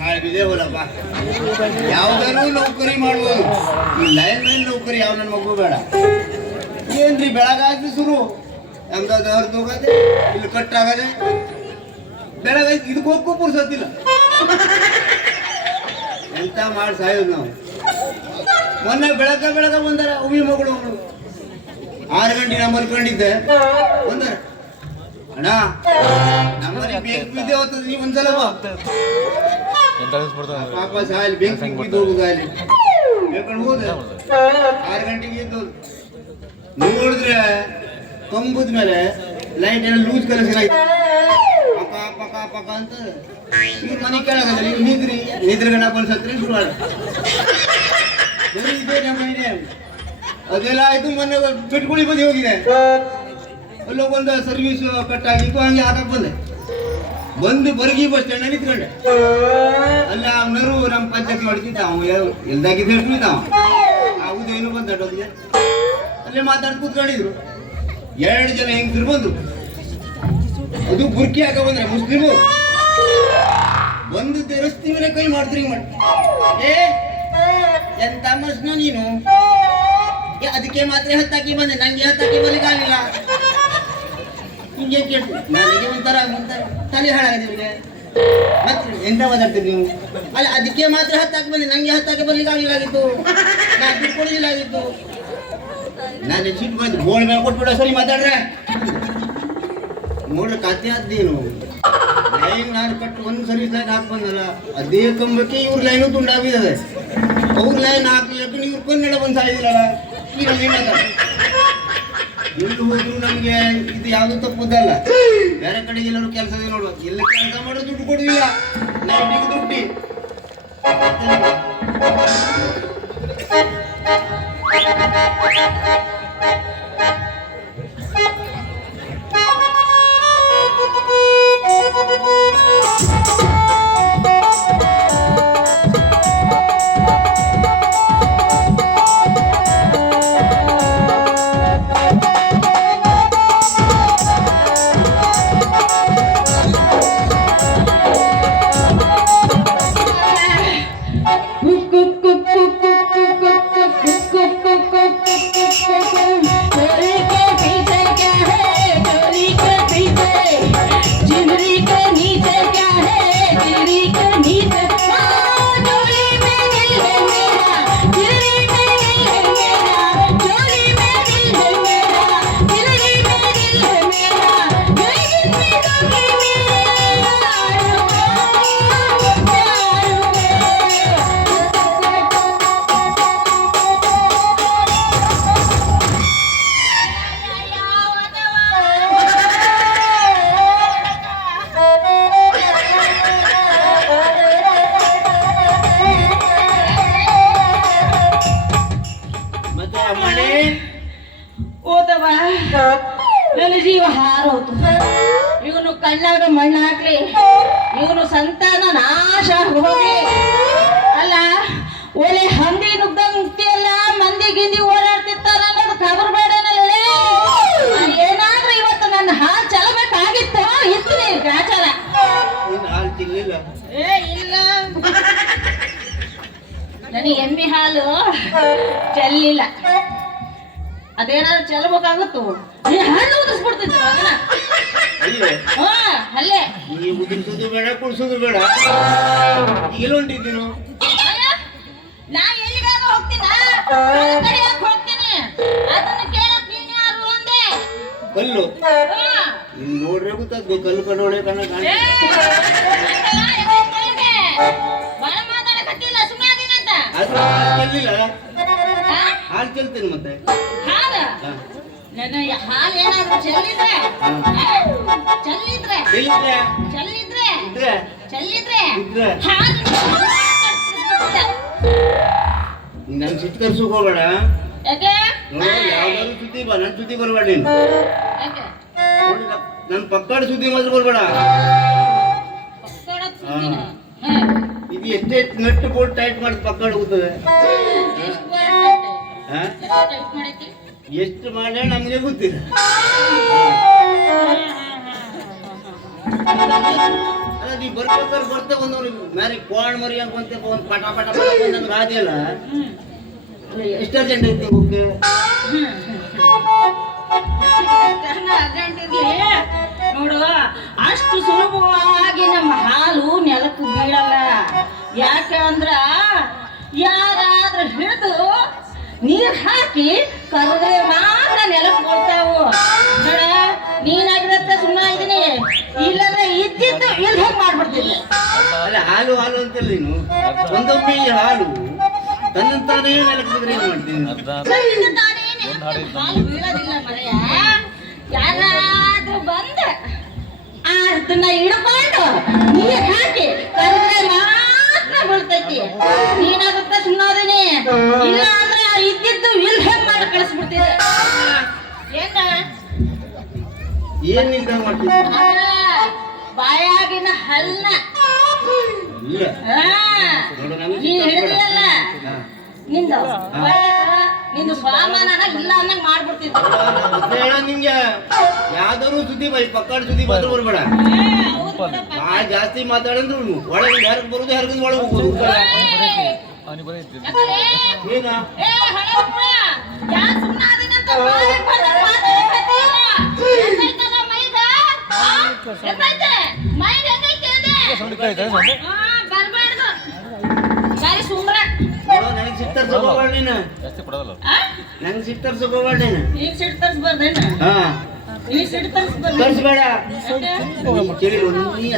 ಹಾಳಿದೆ ಹೋಲಪ್ಪ. ಯಾವ್ದಾರು ನೌಕರಿ ಮಾಡ್ಬೋದು, ಈ ಲೈನ್ ಮ್ಯಾನ್ ನೌಕರಿ ಯಾವ ನನ್ನ ಮಗು ಬೇಡ. ಏನ್ರಿ ಬೆಳಗಾಯ್ತು ಶುರು ನಮ್ದು ಹರಿದು ಹೋಗದೆ, ಇಲ್ಲಿ ಕಟ್ಟಾಗದೆ, ಬೆಳಗಾಯ್ತು ಇದಕ್ಕೆ ಹೋಗಕ್ಕೂ ಪುರ್ಸತ್ತಿಲ್ಲ. ಎಂತ ಮಾಡಿ ಸಾಯೋದು ನಾವು. ಮೊನ್ನೆ ಬೆಳಗ ಬಂದಾರ ಉಮಿ ಮಗಳು 6 ಗಂಟೆ ನಾ ಮಲ್ಕೊಂಡಿದ್ದೆ. ಬಂದಾರ ಅಣ್ಣ ನಮ್ಮನೆ ಬೆಂಕಿ ಬಿದ್ದೆ ಹೋಗ್ತದೆ, ನೀವು ಒಂದ್ಸಲ ಪಾಪ ಸಾಯಲಿ ಬೆಂಕಿ ಬಿದ್ದು ಹೋಗುದು ಅಲ್ಲಿ ಬೇಕಂಡು ಹೋದ. 6 ಗಂಟೆಗೆ ಎದ್ದು ನೋಡಿದ್ರೆ ಕಂಬದ ಮೇಲೆ ಲೈಟ್ ಎಲ್ಲ ಲೂಸ್ ಕಲೆಕ್ಷನ್ ಆಯ್ತು. ಪಕ ಪಕ ಪಕ ಅಂತ ಇವ್ರ ಮನೆ ಕೆಳಗಲ್ಲ, ನೀವು ನಿದ್ರೆಗಣ ಬಂದ್ಸತ್ರಿ ಶುರು ಮಾಡ. ಅದೆಲ್ಲ ಆಯ್ತು. ಮೊನ್ನೆ ಪೆಟ್ಗುಳಿ ಬದಿ ಹೋಗಿದೆ, ಅಲ್ಲೊಂದು ಸರ್ವಿಸ್ ಕಟ್ಟಾಗಿತ್ತು, ಹಂಗೆ ಹಾಕಕ್ ಬಂದು ಬರಗಿ ಬಸ್ ಸ್ಟ್ಯಾಂಡ್ ನಿಂತ್ಕೊಂಡೆ. ಅಲ್ಲ ಅವನರು ನಮ್ಮ ಪಂಚಾಯತ್ ಹೊಡ್ತಿದ್ದ, ಅವ ಎಲ್ದಾಗಿದ್ದು ಹೇಳ್ತಿದ್ದ. ಹೌದೇನು ಬಂದ ಅಡ್ಡೋದಿಗೆ ಅಲ್ಲೇ ಮಾತಾಡಿ ಕೂತ್ಕೊಂಡಿದ್ರು. 2 ಜನ ಹೆಂಗಸರು ಬಂದ್ರು, ಅದು ಬುರ್ಕಿ ಹಾಕ ಬಂದ್ರೆ ಮುಸ್ಲಿಮು. ಒಂದು ರಸ್ತೆ ಮೇಲೆ ಕೈ ಮಾಡ್ತೀರಿ ಮಾಡಿ, ಏ ಎಂತ ಮಸ್ನ ನೀನು, ಅದಕ್ಕೆ ಮಾತ್ರ ಹತ್ತಾಕಿ ಬಂದೆ, ನಂಗೆ ಹತ್ತಾಕಿ ಬರ್ಲಿಕ್ಕೆ ಆಗಲಿಲ್ಲ. ಹಿಂಗೆ ಕೇಳ್ತೀನಿ, ನನಗೆ ಒಂಥರ ತಲೆ ಹಾಳಾಗಿದೆ ಇವ್ರಿಗೆ. ಮತ್ತೆ ಎಂತ ಮಾತಾಡ್ತೀರಿ ನೀವು? ಅಲ್ಲ ಅದಕ್ಕೆ ಮಾತ್ರ ಹತ್ತಾಕಿ ಬಂದೆ, ನಂಗೆ ಹತ್ತಾಕಿ ಬರ್ಲಿಕ್ಕೆ ಆಗಲಿಲ್ಲ ಆಗಿತ್ತು, ನಾನು ಬಿಟ್ಕೊಡಿಲ್ಲ ಆಗಿತ್ತು. ನಾನು ಸಿಟ್ಟು ಬಂದು ಬೋಳ್ ಮೇಲೆ ಕೊಟ್ಬಿಡ, ಸರಿ ಮಾತಾಡ್ರೆ ನೋಡ್ರಿ ಕತೆ ಅದೇನು. ಲೈನ್ ನಾನು ಕಟ್ಟು ಒಂದು ಸರ್ವಿಸ್ ಲೈನ್ ಹಾಕಿ ಬಂದಲ್ಲ, ಅದೇ ಕಂಬಕ್ಕೆ ಇವ್ರ ಲೈನು ತುಂಡಾಗಿದ್ದಾರೆ. ಅವ್ರ ಲೈನ್ ಹಾಕ್ಲಿಕ್ಕೆ ಇವ್ರು ಕನ್ನಡ ಬಂದು ಸಾಯಿದಿಲ್ಲಲ್ಲ. ಈಗ ಮಾತಾಡ ಎಲ್ಲಿ ಹೋದ್ರು ನಮ್ಗೆ ಇದು ಯಾವ್ದು ತಪ್ಪುದಲ್ಲ. ಬೇರೆ ಕಡೆಗೆ ಎಲ್ಲರೂ ಕೆಲಸದೇ ನೋಡುವ, ಎಲ್ಲಿ ಕೆಲಸ ಮಾಡೋ ದುಡ್ಡು ಕೊಡುವಿಲ್ಲ, ನೈಟಿಗೆ ದುಡ್ಡಿ. ನನ್ನ ಜೀವ ಹಾರೋತು. ಇವನು ಕಣ್ಣಾಗ ಮಣ್ಣು ಹಾಕ್ಲಿ, ಇವನು ಸಂತಾನ ನಾಶ ಹೋಗಿ. ಅಲ್ಲ ಒಳ್ಳೆ ಹಂದಿ ನುಗ್ದಂಗ್ ಮುಕ್ತಿಯಲ್ಲ, ಮಂದಿ ಗಿಂದಿ ಓಡಾಡ್ತಿರ್ತಾರ ಅನ್ನೋದು ಖಬರ್ ಬೇಡನಲ್ಲ. ಏನಾದ್ರೂ ಇವತ್ತು ನನ್ನ ಹಾಲು ಚಲಬೇಕಾಗಿತ್ತು, ಇತ್ತು ಗ್ರಾಚಾರ. ಏ ಇಲ್ಲ, ನನಗೆ ಎಮ್ಮೆ ಹಾಲು ಚೆಲ್ಲಿಲ್ಲ. ಅದೇನಾದ್ರು ಚೆಲ್ಲಬೇಕಾಗುತ್ತು, ಹಣ್ಣು ಉದಿಸ್ಬಿಡ್ತಿತ್ತು ಮಗನ. ಅಲ್ಲೇ ಉದುರಿಸೋದು ಬೇಡ, ಕುಡಿಸೋದು ಬೇಡ. ಎಲ್ಲೊಂಟಿದ್ದೀನು? ನಾ ಎಲ್ಲಿಗಾದ್ರೂ ಹೋಗ್ತೀನ, ಹೋಗ್ತೀನಿ. ಅದನ್ನ ಕೇಳಕ್ ನೀನ್ ಯಾರು ಅಂದೆ? ಕಲ್ಲು ನೋಡ್ರೆ ಗೊತ್ತಾಗ್ಬೇಕು, ಕಲ್ಲು ಕಡೋಳೆ ಕಣ್ಣ ಬಹಳ ಮಾತಾಡಕತ್ತಿಲ್ಲ, ಸುಮ್ಮನೆ ಅದೀನಂತ. ಅದು ಚೆಲ್ಲಿಲ್ಲ, ಹಾಲು ಚೆಲ್ತೇನೆ ಮತ್ತೆ. ನನ್ನ ಹಾಲು ಏನಾದ್ರು ಚೆಲ್ಲಿದ್ರೆ ನನ್ ಸಿಟ್ಟು ತರ್ಸಕ್ ಹೋಗ್ಬೇಡ. ಯಾವ್ದಾದ್ರು ಸುದ್ದಿ ಬಾ, ನನ್ ಸುದ್ದಿ ಬರ್ಬೇಡ. ನೀನು ನನ್ ಪಕ್ಕಡ ಸುದ್ದಿ ಮಾತ್ರ ಬರ್ಬೇಡ. ಇದು ಎಷ್ಟೇ ನಟ್ಟು ಬೋಲ್ಟ್ ಟೈಟ್ ಮಾಡಿ ಪಕ್ಕಡ ಹೋಗ್ತದೆ. ಎಷ್ಟು ಮಾಡ ನಮ್ಗೆ ಗೊತ್ತಿಲ್ಲ. ನೀ ಬರ್ಬೇಕಾದ್ರೆ ಬರ್ತೆ ಬಂದವ್ರಿಗೆ ಮ್ಯಾರಿ ಕೋಣ್ ಮರಿ ಅಂತ ಒಂದು ಪಟ ಪಟ ಪಟ ಬಂದಂಗೆ ಗಾದಿಯಲ್ಲ ಎಷ್ಟು ಅರ್ಜೆಂಟ್ ಐತಿ ಹೋಗಕ್ಕೆ ಅರ್ಜೆಂಟ್ ಇರ್ಲಿ ನೋಡು, ಅಷ್ಟು ಸುಲಭವಾಗಿ ನಮ್ಮ ಹಾಲು ನೆಲಕ್ಕೆ ಬೀಳಲ್ಲ. ಯಾಕೆ ಅಂದ್ರ ಯಾರಾದ್ರೂ ಹಿಡಿದು ನೀರ್ ಹಾಕಿ ಕರೆದ್ರೆ ಮಾತ್ರ ನೆಲಕ್ಕೆ ಬೀಳ್ತಾವು. ನೋಡ, ನೀನಾಗಿರತ್ತೆ ಸುಮ್ಮನೆ ಇದೀನಿ, ಇಲ್ಲಂದ್ರೆ ಇದ್ದಿದ್ದು ಇಲ್ಲಿ ಹೇಗೆ ಮಾಡ್ಬಿಡ್ತೀನಿ. ಅಲ್ಲ ಹಾಲು ಹಾಲು ಅಂತಲ್ಲ ನೀನು ಒಂದೊಮ್ಮೆ ಈ ಹಾಲು ತನ್ನಂತಾನೇ ನೆಲಕ್ಕೆ ಬಿದ್ರೆ ಏನು ಮಾಡ್ತೀನಿ. ಹಾಲು ಬೀಳೋದಿಲ್ಲ ಮರೆಯ. ಯಾರಾದ್ರೂ ಬಂದ ಅದನ್ನ ಹಿಡ್ಕೊಂಡು ನೀರ್ ಹಾಕಿ ಕರೆದ್ರೆ ಮಾತ್ರ ಬೀಳ್ತೈತಿ. ನೀನಾಗುತ್ತೆ ಸುಮ್ಮನೆ ಇಲ್ಲ ಅಂದ್ರೆ ಇದ್ದಿದ್ದು ಇಲ್ಲಿ ಹೇಗೆ ಮಾಡಿ ಕಳಿಸ್ಬಿಡ್ತಿದೆ. ಏನಿಲ್ಲ ಮಾಡ್ತೀನಿ ಬಾಯಾಗಿನ ಹಲ್ಲ ಇಲ್ಲ ನೀ ಹಿಡಿದಿಲ್ಲ ನಿಂದು ನಿಂದು ಸ್ವಾಮಾನ ಇಲ್ಲ ಅನ್ನಂಗ್ ಮಾಡ್ಬಿಡ್ತಿದ್ದೆ. ಹೇಳ ನಿಂಗೆ ಯಾವ್ದಾದ್ರು ಸುದ್ದಿ ಬೈ ಪಕ್ಕದ ಸುದ್ದಿ ಬಂದ್ರು ಬರ್ಬೇಡ. ಜಾಸ್ತಿ ಮಾತಾಡಂದ್ರು ಒಳಗೆ ಯಾರಿಗೆ ಬರುದು ಯಾರಿಗಿಂದ ಒಳಗೆ ಹೋಗುದು. ಏನ ನನಗೆ ಸಿಗ್ತಾರ ತಗೋಬೇಡ ನೀನು, ನಂಗೆ ಸಿಗ್ತಾರ ತಗೋಬೇಡ ನೀನು. ಈಗ ಸಿಟ್ಟು ತರಿಸ್ಬಾರ್ದೇನ? ಹಾ ಈಗ ಸಿಟ್ಟು ತರಿಸ್ಬಾರ್ದು. ತರಿಸ್ಬೇಡ ಕೇಳಿ ನೀ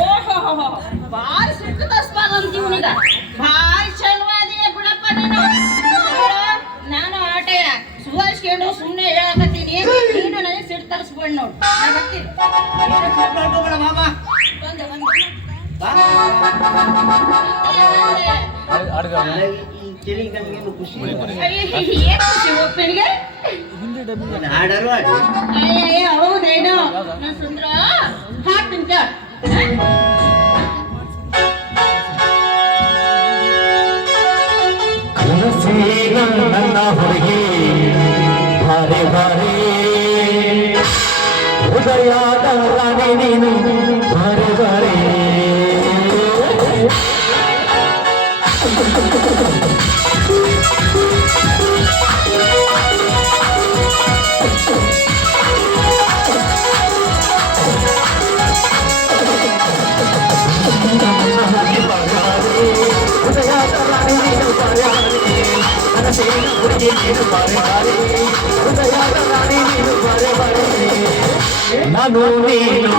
ಓಹೋ ಬಾರಿ ಸಿಟ್ಟು ತರಿಸ್ಬಾರ್ದು ಅಂತ ಇವನಿಗ. ಭಾರಿ ಚಲವಾದಿಯ ಬಿಡಪ್ಪ ನೀನು. ನಾನು ಆಟೆಯ ಸುಧಾರಿಸ್ಕೊಂಡು ಸುಮ್ಮನೆ ಹೇಳಕತ್ತೀನಿ, ನೀನು ನನಗೆ ಸಿಟ್ಟು ತರಿಸ್ಬೇಡ ನೋಡು. ನಾನು ಬರ್ತೀನಿ. ಮಾಡ್ಕೋಬೇಡ ಮಾಮ. ಬಂದೆ ಈ ಚಳಿ ನಮಗೇನು ಖುಷಿ ಏನು ಖುಷಿ ಒಪ್ಪಿನಿಗೆ ಹಾಡಾರು ಹಾಡಿ ಅಯ್ಯ ಹೌದೇನು ನನ್ನ ಸುಂದ್ರ ಹಾಡ್ತೀನಿ ನನ್ನ ಹುಡುಗಿ ಭಾರೆ ಭಾರೆ ಹೃದಯದ ರಾಣಿ ನೀನು ಭಾರೆ ಭಾರೆ ನಾನು ನೀನು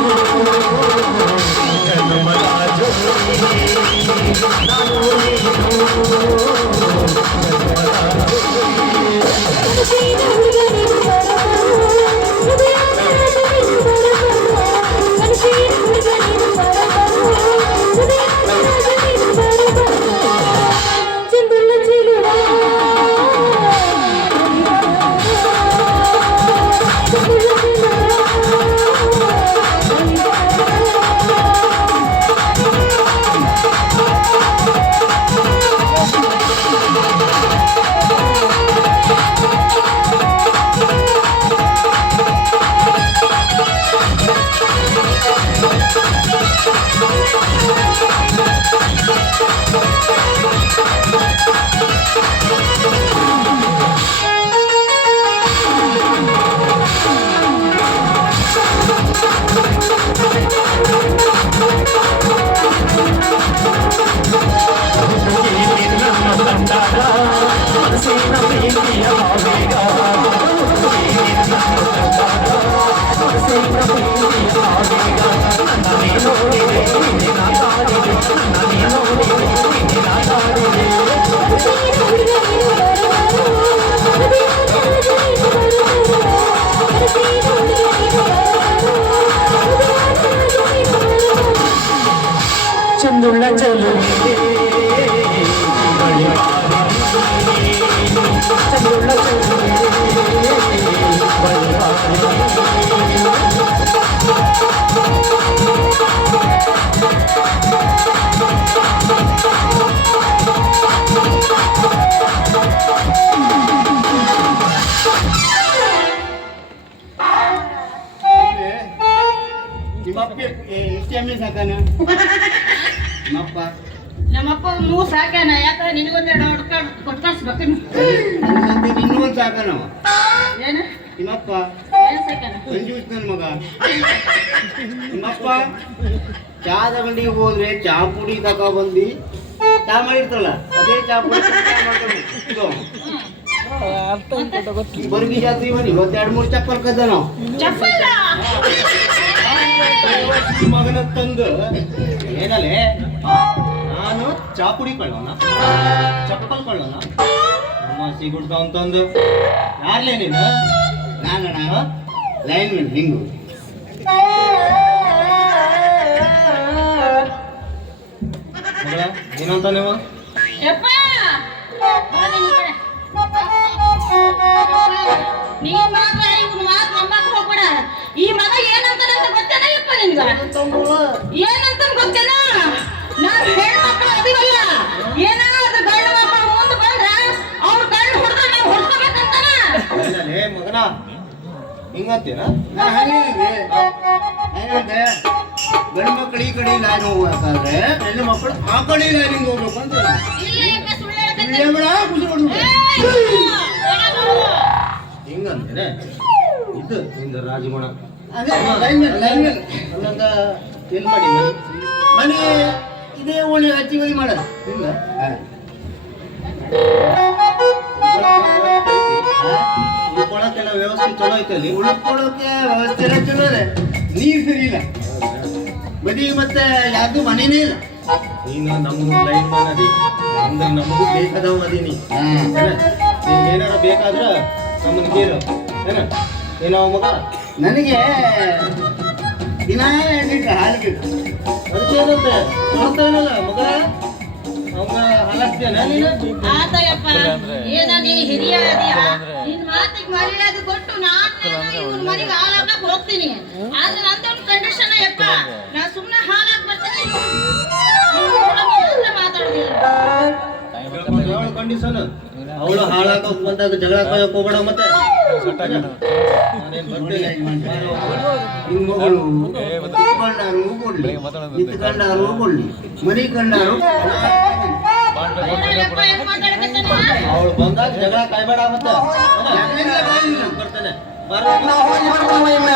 ಚಂದುಳ್ಳ ಚಲು ಚಂದುಳ್ಳ ಚಲು ನಿಮ್ಮಪ್ಪ ಎಷ್ಟು ಎಮ್ಮೆ ಸಾಕಾನ ನಿಮ್ಮಪ್ಪ ನಮ್ಮಪ್ಪ ಮೂರು ಸಾಕ್ಯಾನ ಯಾಕಂದ್ರೆ ನಿನಗೊಂದೆರಡು ಹೊಡ್ಕೊಂಡು ಕೊಟ್ಕಳ್ಸ್ಬೇಕು ಇನ್ನೂ ಒಂದು ಸಾಕಾನವ ಏನು ನಿಮ್ಮಪ್ಪ ಏನು ಸಾಕ್ಯಾನ ಸಂಜೀವಿಸ್ ನನ್ನ ಮಗ ನಿಮ್ಮಪ್ಪ ಚಾದ ಅಂಗಡಿಗೆ ಹೋದ್ರೆ ಚಾ ಪುಡಿ ತಕ ಬಂದು ಚಾ ಮಾಡಿರ್ತಾರಲ್ಲ ಅದೇ ಚಾ ಪುಡಿ ಬರ್ಗಿ ಜಾತ್ರೆ ಬನ್ನಿ ಇವತ್ತು 2-3 ಚಪ್ಪಲ್ ಕದ್ದ ನಾವು ಚಪ್ಪಲ್ಲ ಮಗನ ತಂದು ಏನಲ್ಲೇ ನಾನು ಚಾಪುಡಿ ಕೊಳ್ಳೋಣ ಚಪ್ಪಲ್ ಕೊಳ್ಳೋಣ ನಮ್ಮ ಸಿಗುಡ್ಕ ಅಂತಂದು ಯಾರ್ಲೇ ನೀನು ನಾನಣ್ಣ ಲೈನ್ ಮೆನ್ ನಿಂಗು ಏನಂತ ನೀವು ಯಪ್ಪ ಬಾ ನೀನ್ ಈ ಕಡೆ. ನೀ ಮಾತ್ರ ಇವ್ನ ಮಾತು ನಂಬಕ್ ಹೋಗ್ಬೇಡ ಈ ಮಗ ಏನಂತಾನಂತ ಗೊತ್ತೇನ ಯಪ್ಪ ನಿನ್ಗ ಏನಂತ ಗೊತ್ತೇನ ನಾವ್ ಹೆಣ್ಮಕ್ಳು ಅದಿವಲ್ಲ ಏನಾದ್ರು ಗಂಡು ಮಕ್ಕಳು ಮುಂದೆ ಬಂದ್ರ ಅವ್ರ ಗಂಡು ಹುಡ್ಕೊಂಡು ನಾವು ಹೊಡ್ಕೋಬೇಕಂತಾನ ಏನಲೇ ಮಗನ ಹಿಂಗಂತೀನ ಗಂಡು ಮಕ್ಕಳು ಈ ಕಡೆ ಲೈನ್ ಹೋಗ್ಬೇಕಾದ್ರೆ ಹೆಣ್ಣು ಮಕ್ಕಳು ಆ ಕಡೆ ಲೈನಿಂಗ್ ಹೋಗ್ಬೇಕು ಅಂತ ಇಲ್ಲ ಯಪ್ಪ ಸುಳ್ಳು ಇಲ್ಲೇ ಹೇಳಕತ್ತೀನಿ ಬಿಡ, ಕುಸ್ರು ಹೊಡ್ದು. ಏಯ್ ಹಿಂಗಂತೇನೆ ಇದು ನಿಂದ ರಾಜಗುಣ ಅದೇ ಲೈನ್ ಮೇಲೆ ಅಲ್ಲಂಗ ಎಲ್ಲಿ ಮಾಡಿ ಮನೆ ಇದೇ ಓಣಿ ಹಚ್ಚಿ ಹೋಗಿ ಮಾಡೋದು ಇಲ್ಲ ಉಳ್ಕೊಳಕ್ಕೆಲ್ಲ ವ್ಯವಸ್ಥೆ ಚಲೋ ಐತಲ್ಲಿ ಉಳ್ಕೊಳ್ಳೋಕೆ ವ್ಯವಸ್ಥೆ ಎಲ್ಲ ಚಲೋ ಇದೆ ನೀರು ಸರಿ ಇಲ್ಲ ಬದಿ ಮತ್ತೆ ಯಾರ್ದು ಮನೆನೇ ಇಲ್ಲ ನೀನು ನಮ್ಮನ್ನು ಲೈನ್ ಮಾಡದಿ ಅಂದ್ರೆ ನಮಗೂ ಬೇಕಾದವ ಅದೀನಿ ನಿನ್ಗೆ ಏನಾರ ಬೇಕಾದ್ರ ನಮ್ಮನ್ನ ಕೇಳು ಏನ ಏನವ ಮಗ ನನಗೆ ದಿನ 2 ಲೀಟ್ರ್ ಹಾಲು ಬೇಕು ಅದಕ್ಕೆ ಏನಂತೆ ಕೊಡ್ತಾ ಇರಲ್ಲ ಮಗ ಅವಾಗ ಹಾಲಾಕ್ತೇನ ನೀನು ಆತಯ್ಯಪ್ಪ ಏನ ನೀ ಹಿರಿಯ ಅದೀಯ ನಿನ್ ಮಾತಿಗೆ ಮರ್ಯಾದೆ ಕೊಟ್ಟು ನಾನು ಇವ್ನ ಮನೆಗೆ ಹಾಲಾಕಕ್ ಹೋಗ್ತೀನಿ ಆದ್ರೆ ನಂದೊಂದು ಕಂಡೀಷನ್ ಯಪ್ಪ ನಾ ಸುಮ್ಮನೆ ಹಾಲಾಕ್ ಬರ್ತೀನಿ ಮಾತಾಡೋದಿಲ್ಲ ಕಂಡೀಷನ್ ಅವಳು ಹಾಳಾಕೋಕ್ ಬಂದಾಗ ಜಗಳ ಕಾಯಕ್ ಹೋಗ್ಬೇಡ ಮತ್ತೆ ನಾನೇನ್ ಬರ್ತೇನೆ ನಿಮ್ ಮಗಳು ಕುತ್ಕೊಂಡಾರು ಕೊಡ್ಲಿ ನಿಂತ್ಕೊಂಡಾರು ಕೊಡ್ಲಿ ಮನೆ ಕಂಡಾರು ಏನಯ್ಯಪ್ಪ ಹೆಂಗ್ ಮಾತಾಡಕತ್ತಾನ ಅವಳು ಬಂದಾಗ ಜಗಳ ಕಾಯ್ಬೇಡ ಮತ್ತೆ ಬರ್ತೇನೆ ಹೋಗಿ ಬರ್ತಾವ ಇನ್ನ